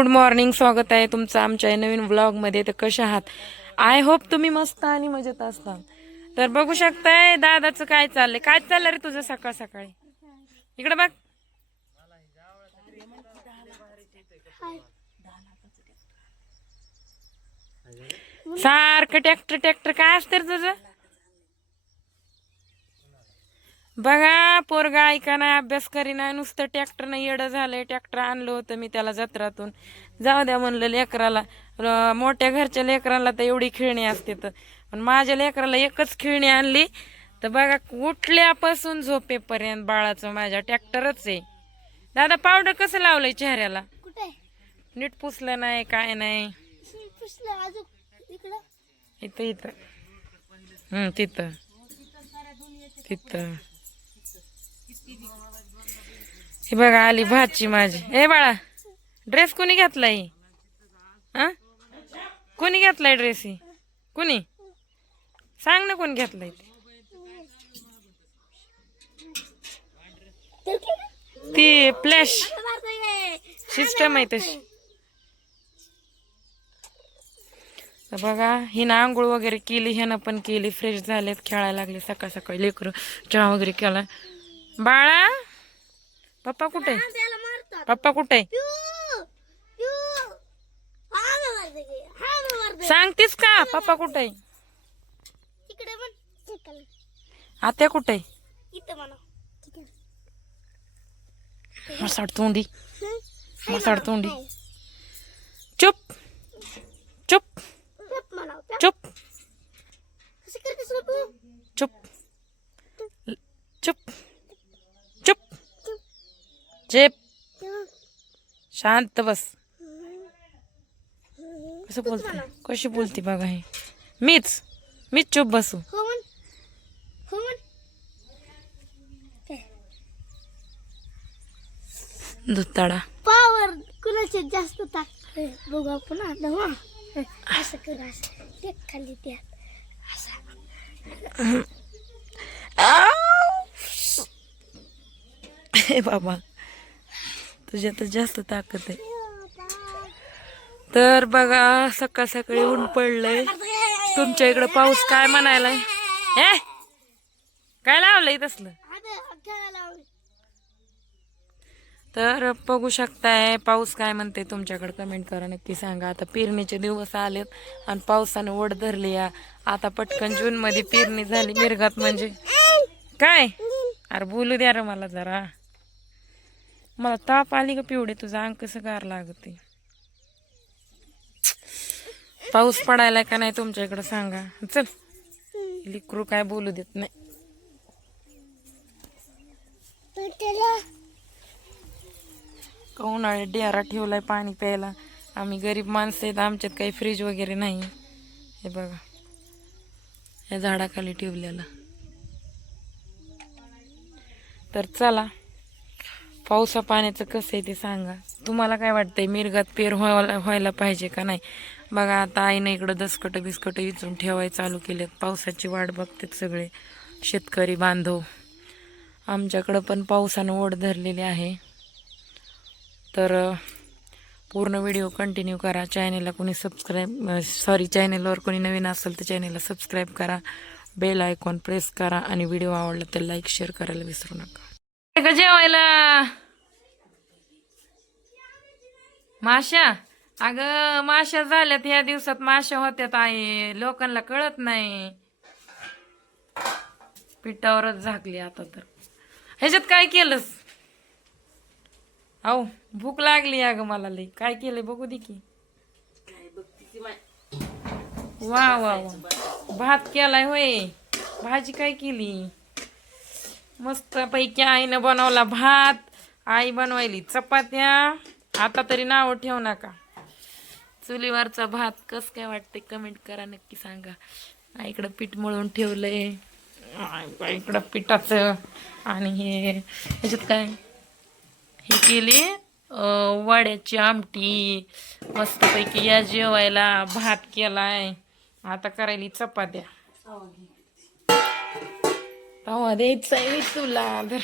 Good morning स्वागत आहे तुमचं आमच्या नवीन ब्लॉगमध्ये तर कशा आहात? आय होप तुम्ही मस्त आणि मजेत असता. तर बघू शकताय दादाचं काय चाललंय? काय चाललं रे तुझं सकाळ सकाळी? इकडे बघ. सारखं ट्रॅक्टर ट्रॅक्टर काय असतं रे तुझं? बघा पोरगा ऐका नाही अभ्यास करीना नुसतं ट्रॅक्टरनं येडं झालंय. ट्रॅक्टर आणलं होतं मी त्याला जत्रातून. जाऊ द्या म्हणलं लेकराला. मोठ्या घरच्या लेकराला तर एवढी खेळणी असते तर. पण माझ्या लेकराला एकच खेळणी आणली. तर बघा उठल्यापासून झोपेपर्यंत बाळाचं माझ्या ट्रॅक्टरच आहे. दादा पावडर कसं लावलंय चेहऱ्याला? नीट पुसलं नाही काय नाही. इथं इथं. हम्म तिथं. तिथं. हे बघा आली भाची माझी. ए बाळा ड्रेस कोणी घातलाय? हा? कोणी घेतलाय ड्रेस ही? कोणी? सांग ना कोण घेतलाय ती. फ्लॅश सिस्टम आहे तशी. तर बघा हिनं आंघोळ वगैरे केली ह्यानं पण केली फ्रेश झालेत खेळायला लागले सकाळ सकाळी लेकरू चहा वगैरे केला. बाळा! पप्पा कुठे त्याला मारतात पप्पा कुठे यू यू हा ना मारते की हा ना मारते सांगतेस का पप्पा कुठे इकडे पण चिकन आत्या कुठे इथं म्हणा मसाड तोंडी मसाड तोंडी चुप चुप पेप म्हणा पेप चुप कसं करतेस रे तू चुप चुप चुप चेप शांत बस. कसं बोलते? कशी बोलते बघा हे. मीच. मीच चुप बसू. दुताडा पावर कुणाचे जास्त आहे. बघू आपण आता असं कर असं. खाली त्या हे बाबा. तुझ्यात जास्त ताकद आहे. तर बघा सकाळ सकाळी ऊन पडलंय. तुमच्या इकडं पाऊस काय म्हणायलाय? हे काय लावलंय तसलं? तर बघू शकताय पाऊस काय म्हणते तुमच्याकडे? कमेंट करा नक्की सांगा. आता पेरणीचे दिवस आलेत आणि पावसानं ओढ धरली या. आता पटकन जून मध्ये पेरणी झाली मिरगात म्हणजे. काय? अरे बोलू द्या रे मला जरा. मला ताप आली का पिवडे तुझा अंग कसं गार लागते पाऊस पडायला का नाही तुमच्या इकडं सांगा. चल. लिकरू काय बोलू देत नाही. उन्हाळ्यात डेरा ठेवलाय पाणी प्यायला. आम्ही गरीब माणसं आहेत आमच्यात काही फ्रीज वगैरे नाही. हे बघा. या झाडाखाली ठेवलेला. तर चला. पावसा पाण्याचं कसं आहे ते सांगा. तुम्हाला काय वाटतंय मिरगात पेर व्हायला व्हायला पाहिजे का नाही? बघा आता आईनं इकडं दसकटं बिस्कटं विचून ठेवाय चालू केलेत. पावसाची वाट बघतात सगळे शेतकरी बांधव. आमच्याकडं पण पावसानं ओढ धरलेली आहे. तर पूर्ण व्हिडिओ कंटिन्यू करा. चॅनेलला कोणी सबस्क्राईब सॉरी चॅनेलवर कोणी नवीन असेल तर चॅनेलला सबस्क्राईब करा. बेल आयकॉन प्रेस करा. आणि व्हिडिओ आवडला तर लाईक शेअर करायला विसरू नका. का जेवायला. माशा अगं माशा झाल्यात ह्या दिवसात माशा होत्यात आहे लोकांना कळत नाही. पिठावरच झाकली आता तर. ह्याच्यात काय केलंस? अहो भूक लागली अगं मला लई. काय केलंय बघू दे की. वा वा वा. भात केलाय होय. भाजी काय केली? मस्त पैकी आईनं बनवला भात. आई बनवायली चपात्या. आता तरी नाव ठेवू नका. चुलीवरचा भात कस काय वाटते कमेंट करा नक्की सांगा. आईकडं पीठ मळून ठेवलंय. इकडं पिठाचं. आणि हे ह्याच्यात काय? ही केली वड्याची आमटी. मस्तपैकी या जेवायला भात केलाय. आता करायली चपात्या. तवा द्यायचा आहे मी तुला धर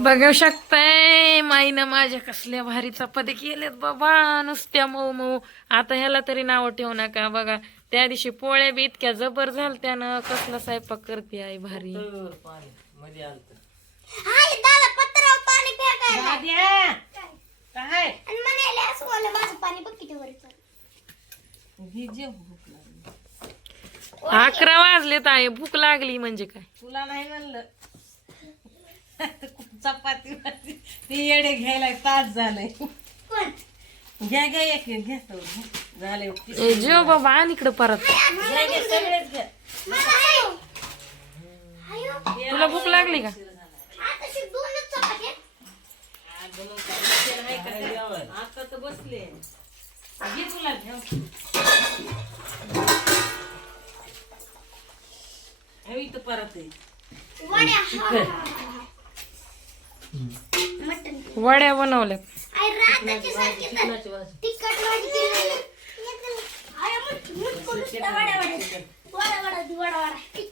बघू शकताय माईनं माझ्या कसल्या भारी चपाती केल्यात बाबा. नुसत्या मऊ मऊ. आता ह्याला तरी नाव ठेवू नका बघा. त्या दिवशी पोळ्या बी इतक्या जबर झालत्यानं कसला स्वयंपाक करते आई भारी. मध्ये आलत हाय दादा पत्रावर पाणी फेकायला दाद्या काय आणि म्हणाले असं मला माझं पाणी बघ किती वर ही जे भूक लागली. अकरा वाजलेत आहे भूक लागली म्हणजे काय? तुला नाही म्हणलं. चपाती भाजी. ती येडे घ्यायला तास झालंय. घ्या घ्या एक एक घ्या तो. झाले ए जेव बाबा आण इकडं परत. घ्या घ्या सगळेच घ्या. तुला भूक लागली का? आता तर बसले. घे तुला घ्या इथं परत आहे वड्या वडा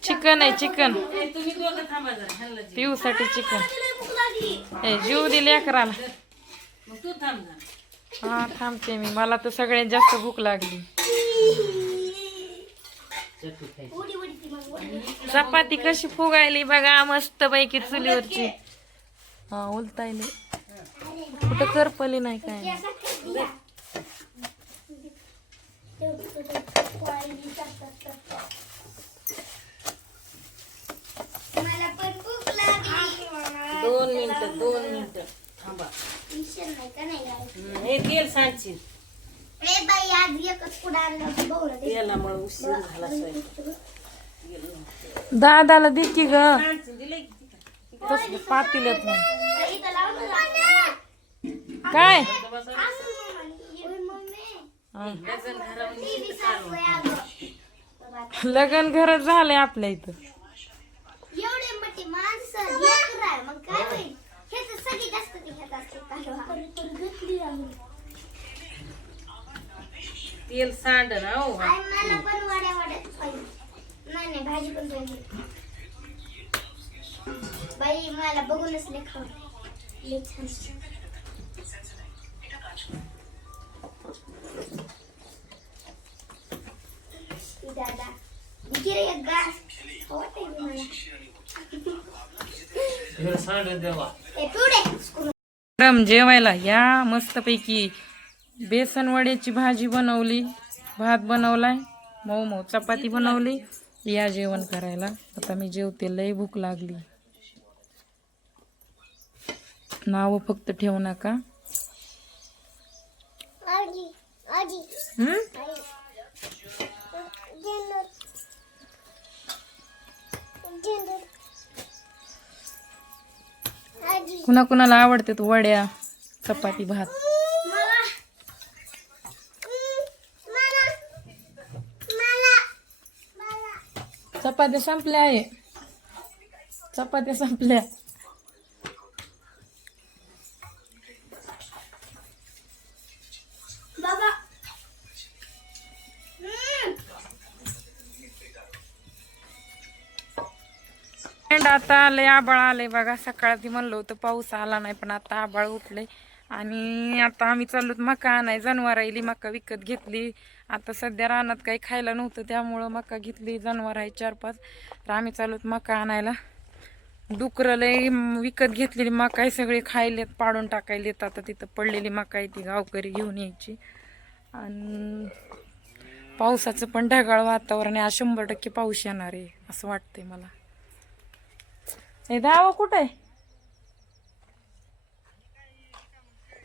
चिकन आहे चिकन. ए, तुम्ही दोघं थांबा जरा ह्याला जे. पिऊसाठी चिकन. जीव दिली अकराला. मग तू थांब जरा. हा थांबते मी. मला तर सगळ्यात जास्त भूक लागली. चपाती कशी फुगायली बघा मस्त पैकी चुलीवरची. हा उलतायली. कुठं करपली नाही काय? दोन मिनिटं दोन मिनिटं. थांबा. हे तेल सांगशील ए बाई आज एकच कुडा आणला होता बघू ना ते. तेलामुळे उशीर झाला स्वयंपाक दादाला दे की ग सांगशील दिलंय की तिथं? तसलं पातील्यात नाही. बाई, इथं लाव ना लाव. काय. ओय मम्मी, हा. लग्न अगं. घरच झालंय आपल्या इथं एवढे मोठे माणसं लेकरं आहे, मग काय होईल हे तर सगळी जास्त ते घेत असते तेल सांड ना हो आई मला पण वड्या पाहिजे. नाही नाही भाजी पण पाहिजे. बाई मला बघूनच लय खाऊ लय छान. दादा गास मला? ए पिवडे मॅडम जेवायला या मस्तपैकी. बेसन वड्याची भाजी बनवली भात बनवलाय मऊ मऊ चपाती बनवली या जेवण करायला. आता मी जेवते लय भूक लागली. नाव फक्त ठेवू नका. हम्म? कुणा कुणाला आवडतात वड्या चपाती भात? चपात्या संपल्या आहे. चपात्या संपल्या. आलंय आता आले आबाळ आलंय. बघा सकाळी म्हणलं होतं पाऊस आला नाही पण आता आबाळ उठले आणि आता आम्ही चाललो मका आणाय जनावर आली मका विकत घेतली. आता सध्या रानात काही खायला नव्हतं त्यामुळं मका घेतली. जनावर आहे चार पाच. तर आम्ही चाललो मका आणायला. डुकरं लय विकत घेतलेली मकाई सगळी खायलेत पाडून टाकायलेत. आता तिथं पडलेली मकाई ती गावकरी घेऊन यायची. आणि पावसाचं पण ढगाळ वातावरण आहे आज शंभर टक्के पाऊस येणार आहे असं वाटतंय मला. हे दावा कुठे?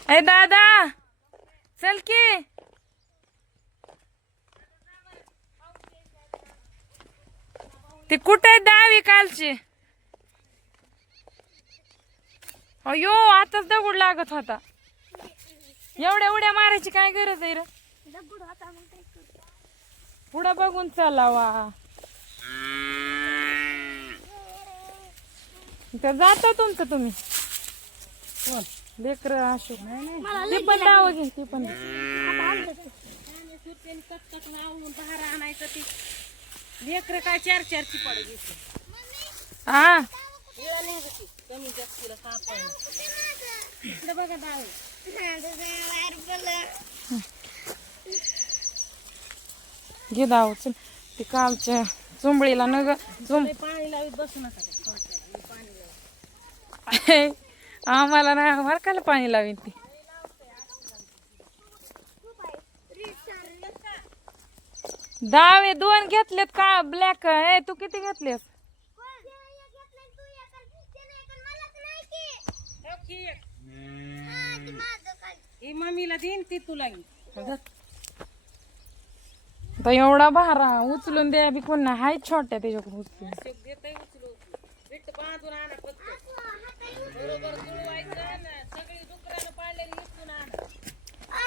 ए दादा! चल की. ते कुठे आहे दहावी अयो आताच दगड लागत होता. एवढ्या उड्या मारायची काय गरज आहे रे? पुढं बघून चलावा तर जाता तुमचं तुम्ही. लेकर अशोक ते पण नाव घे ते पण. आता आमचं ते. लेकरं काय चार चारची पड घेते हा. कमी बघा घे दाव ते कालच्या चुंबळीला न ग चुंब पाणी लावीत बसू नका. आम्हाला नाही मारकाला पाणी लावीन ती. दहावे दोन घेतलेत का? ब्लॅक ए तू किती घेतलेस? ही मम्मीला देईन ती तुला तर एवढा भारा. उचलून द्या बी कोण हाय छोट्या त्याच्याकडून उचलून.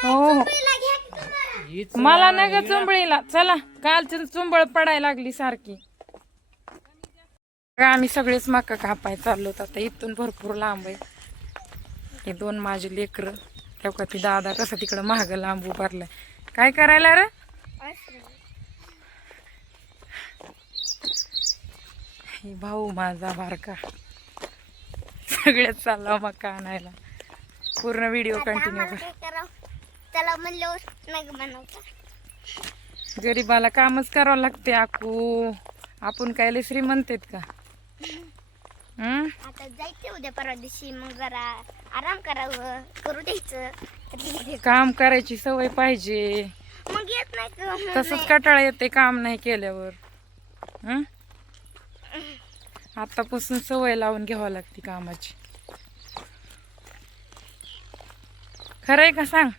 हो. हो मला नाही ग चुंबळीला. चला कालची चुंबळ पडायला लागली सारखी. आम्ही सगळेच मका कापाय चाललो आता इथून भरपूर लांब आहे. हे दोन माझे लेकर. तेव्हा ती दादा कसं तिकडं महाग लांब उभारलाय. काय करायला रे? भाऊ माझा बारका. सगळेच चालला मका आणायला. पूर्ण व्हिडिओ कंटिन्यू कर. त्याला गरीबाला कामच करावं लागते आकू आपण काय लय श्रीमंत आहेत का? आता जायचं उद्या परवा दिवशी मग जरा आराम करावं करू द्यायचं. काम करायची सवय पाहिजे. मग येत नाही तसंच कटाळा येते काम नाही केल्यावर. हं? आतापासून सवय लावून घ्यावं लागते कामाची. खरंय का सांग?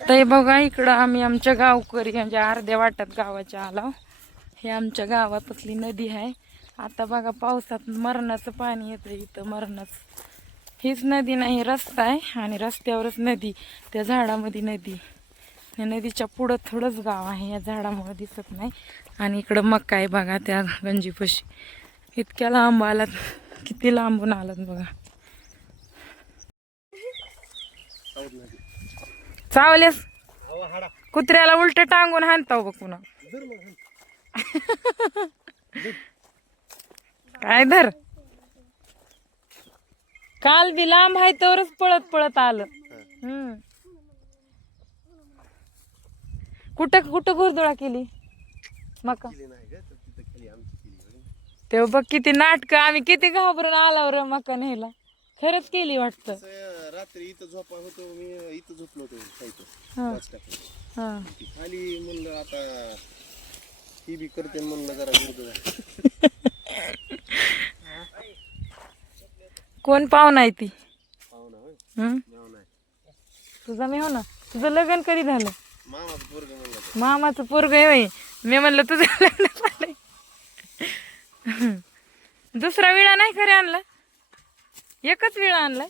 ते बघा इकडं आम्ही आमच्या गावकरी म्हणजे अर्ध्या वाटात गावाच्या आलो. हे आमच्या गावातली नदी आहे. आता बघा पावसात मरणाचं पाणी येतं इथं मरणाचं. हीच नदी नाही रस्ता आहे आणि रस्त्यावरच नदी त्या झाडामध्ये नदी. या नदीच्या पुढं थोडंच गाव आहे या झाडामुळं दिसत नाही. आणि इकडं मक्का आहे बघा त्या गंजीपाशी. इतक्या लांब आलात किती लांबून आलात बघा. चावलेस? कुत्र्याला उलट टांगून हाणताव बघ पुन्हा. काय धर? काल बी लांब आहे तरच पळत पळत आलं. हम्म. कुठं कुठं घुरदुळा केली? मका. तेव्हा बघ किती नाटक आम्ही किती घाबरून आलो र मका न्यायला. खरंच केली वाटतं. असं रात्री इथं झोपा होतो मी इथं झोपलो होतो खायचो. हा. वाच टाकून. हा. ती खाली म्हणलं आता ती बी करते म्हणलं जरा कोण पाहुणा आहे ती? पाहुणा होय. हम्म नाव नाही तुझा मी हो ना तुझं लग्न कधी झालं? मामाचं पोरग म्हणलं. मामाचं पोरग आहे होय. मी म्हणलं तुझं लग्न झालंय. दुसरा विळा नाही खरे आणला. एकच विळा आणलाय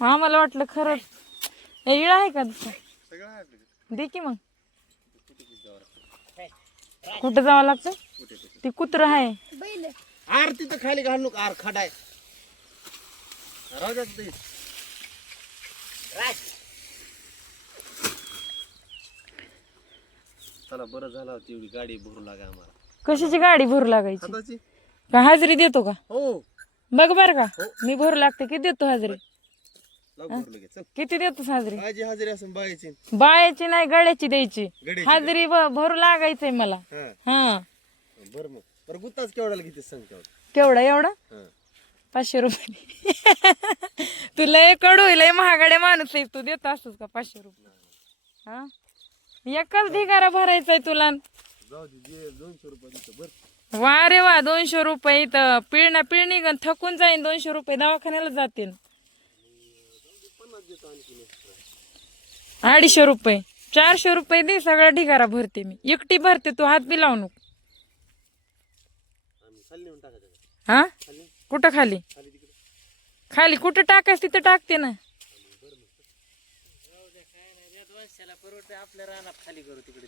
आम्हाला वाटलं खरंच हे विळा आहे का दुसरा? सगळं आहे आपल्याकडे दे की मग. कुठं जावं लागतं? ती कुत्र आहे. आर तिथं खाली घालू नका आर खडाय राहू द्या तिथे. चला बरं झालं तेवढी गाडी भरू लागा आम्हाला. कशाची गाडी भरू लागायची? का हाजरी देतो का? हो. बघ बर का मी भरू लागते किती देतो हाजरी? लाव भरू लगेच चल. किती देतोस हाजरी? बायची हजेरी असून बायची. बायाची नाही गड्याची द्यायची. गड्याची हाजरी भ- भरू लागायचंय मला. हा. हा. बरं मग. बरं गुत्ताच केवढ्याला घेते सांग केवढा? केवढा एवढा? हा. पाचशे रुपये. तू लय कडू लय महागड्या माणूस आहे. तू देत असतोस का पाचशे रुपये? हा? एकच ढिगारा भरायचाय तुला. जाऊ दे जे दोनशे रुपये देतो बरं वा रे वा दोनशे रुपये इथं. पिळणा पिळणी गण थकून जाईन दोनशे रुपये दवाखान्याला जातील अडीचशे रुपये चारशे रुपये दे सगळा ढिगारा भरते मी. एकटी भरते तू हात बी लावू नको. आम्ही खाली नेऊन टाकायचं. हा? कुठं खाली? खाली तिकडे. खाली कुठं टाकायच तिथं टाकते ना. परवडते आपल्या रानात खाली करू तिकडे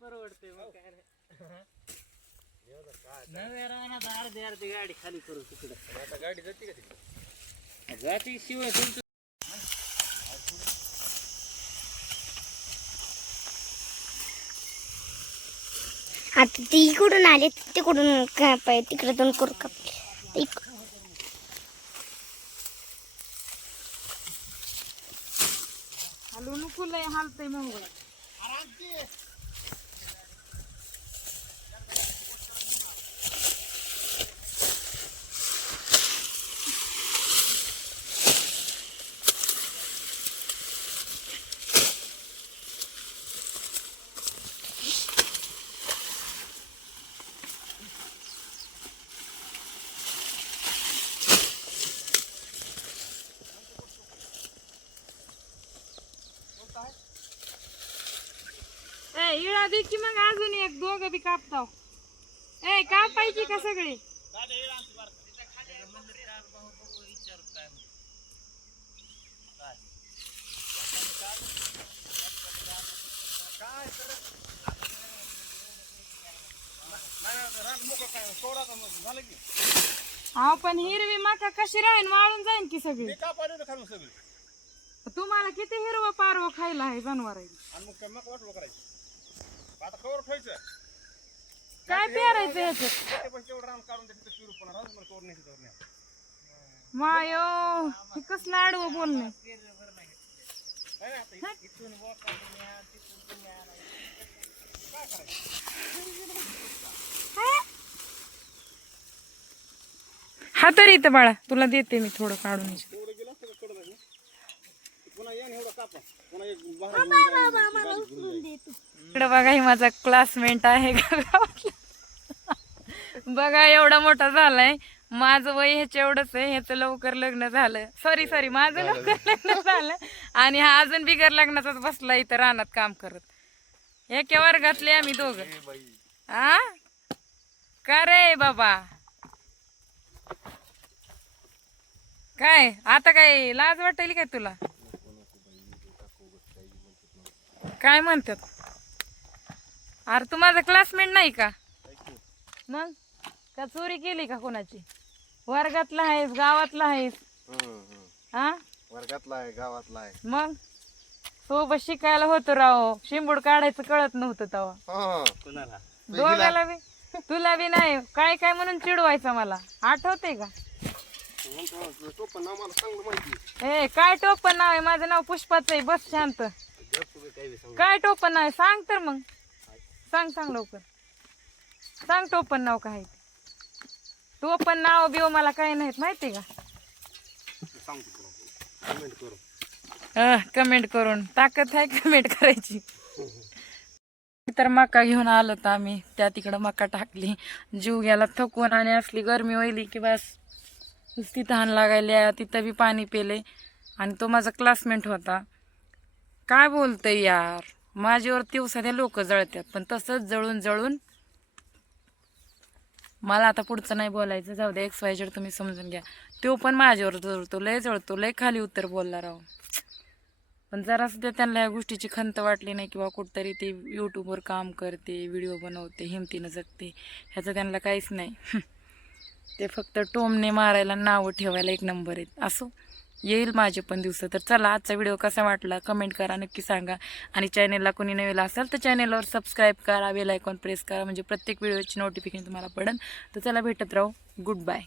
परवडते मग काय नाही. नव्या रानात अर्धी अर्धी गाडी खाली करू तिकडे. आता गाडी जाते का तिकडे? जाती शिवाय तुमचं आता ती इकडून आले? तिकडून कापाय तिकडे दोन करू कापले इक- फुलं नको लय दे की मग अजून एक दोघं बी कापताव. ए कापायची का सगळी? अहो पण हिरवी मका कशी राहीन वाळून जाईन की सगळी? तुम्हाला किती हिरवं पारवं खायला आहे जनावर मग वाटलं करायचं? आता कवर ठेवायचं. काय पेरायचं ह्याच्यात ते पण तेवढं रान काढून त्याचं पिरू पण राहू दे मला कवर नाही तिथं नाही मायो हे कसलं आडवं बोलणं हा तरी इथं बाळा तुला देते मी थोडं काढून ह्याच्यात. तेवढं गेलं असतं का कडं नाही पुन्हा या ना एवढं कापा पुन्हा एक बाहेर घेऊन जायचं. इकडं बघा ही माझा क्लासमेट आहे. बघा एवढा मोठा झालाय. माझं वय ह्याच्या एवढंच आहे. ह्याचं लवकर लग्न झालं. सॉरी सॉरी माझं लवकर लग्न झालं. आणि हा अजून बिगर लग्नाचाच बसला इथं रानात काम करत. एका वर्गातले आम्ही दोघं. आ? का रे बाबा? काय? आता काय लाज वाटेल काय तुला? काय म्हणतात? अरे तू माझा क्लासमेट नाही का? मग? का चोरी केली का कोणाची? वर्गातला आहेस गावातला आहेस. हा वर्गातला आहे गावातला आहे. मग? सोबत शिकायला होतो राव. शिंबूड काढायचं कळत नव्हतं तेव्हा. हा. दोघाला बी? तुला बी नाही. काय काय म्हणून चिडवायचं मला? आठवते का? तो पण नाव चांगलं माहिती. ए काय टोपण नाव आहे? माझं नाव पुष्पाचं आहे. बस शांत. काय टोपण नाव आहे? सांग तर मग. सांग सांग लवकर. सांग टोपण नाव काय आहे ते. टोपण नाव बिव मला काही नाहीत माहिती का? कमेंट करून. ताकद आहे कमेंट करायची. तर मका घेऊन आलो तर आम्ही. त्या तिकडं मका टाकली. जीव घ्यायला थकून आणि असली गरमी होईली की बस. नुसती तहान लागायल्या तिथं बी पाणी पेले. आणि तो माझा क्लासमेट होता. काय बोलतंय यार? माझ्यावर दिवसाने लोक जळतात पण तसंच जळून जळून मला आता पुढचं नाही बोलायचं. जाऊ दे एक्स वाय जेड तुम्ही समजून घ्या. तो पण माझ्यावर जळतो लय जळतो लय खाली उत्तर बोलला राव. पण जरा सुद्धा त्यांना या गोष्टीची खंत वाटली नाही किंवा कुठतरी ते यूट्यूबवर काम करते व्हिडिओ बनवते हिमतीनं जगते. ह्याचं त्यांना काहीच नाही. ते फक्त टोमने मारायला नावं ठेवायला एक नंबर आहेत. असो. येईल माझे पण दिवस. तर चला आजचा व्हिडिओ कसा वाटला कमेंट करा नक्की सांगा. आणि चॅनेलला कोणी नवीन असेल तर चॅनेलवर सबस्क्राईब करा बेल आयकॉन प्रेस करा. म्हणजे प्रत्येक व्हिडिओची नोटिफिकेशन तुम्हाला पडेल तर चला भेटत राहू. Good bye